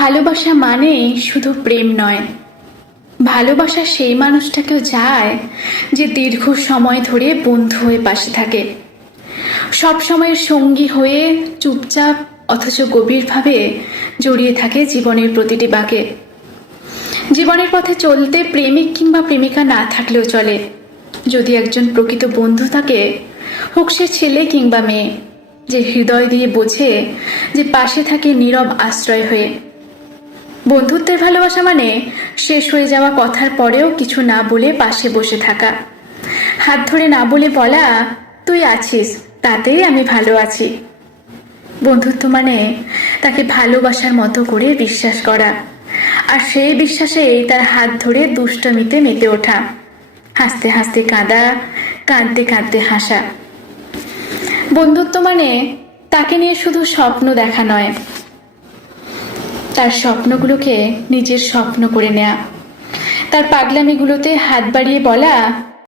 ভালোবাসা মানে শুধু প্রেম নয়, ভালোবাসা সেই মানুষটাকেও যায় যে দীর্ঘ সময় ধরে বন্ধু হয়ে পাশে থাকে, সব সময়ের সঙ্গী হয়ে চুপচাপ অথচ গভীরভাবে জড়িয়ে থাকে জীবনের প্রতিটি বাঁকে। জীবনের পথে চলতে প্রেমিক কিংবা প্রেমিকা না থাকলেও চলে, যদি একজন প্রকৃত বন্ধু থাকে, হোক সে ছেলে কিংবা মেয়ে, যে হৃদয় দিয়ে বোঝে, যে পাশে থাকে নীরব আশ্রয় হয়ে। বন্ধুত্বের ভালোবাসা মানে শেষ হয়ে যাওয়া কথার পরেও কিছু না বলে পাশে বসে থাকা, হাত ধরে না বলে বলা, তুই আছিস তাতেই আমি ভালো আছি। বন্ধুত্ব মানে তাকে ভালোবাসার মতো করে বিশ্বাস করা, আর সেই বিশ্বাসেই তার হাত ধরে দুষ্টমিতে মেতে ওঠা, হাসতে হাসতে কাঁদা, কাঁদতে কাঁদতে হাসা। বন্ধুত্ব মানে তাকে নিয়ে শুধু স্বপ্ন দেখা নয়, তার স্বপ্নগুলোকে নিজের স্বপ্ন করে নেয়া, তার পাগলামিগুলোতে হাত বাড়িয়ে বলা,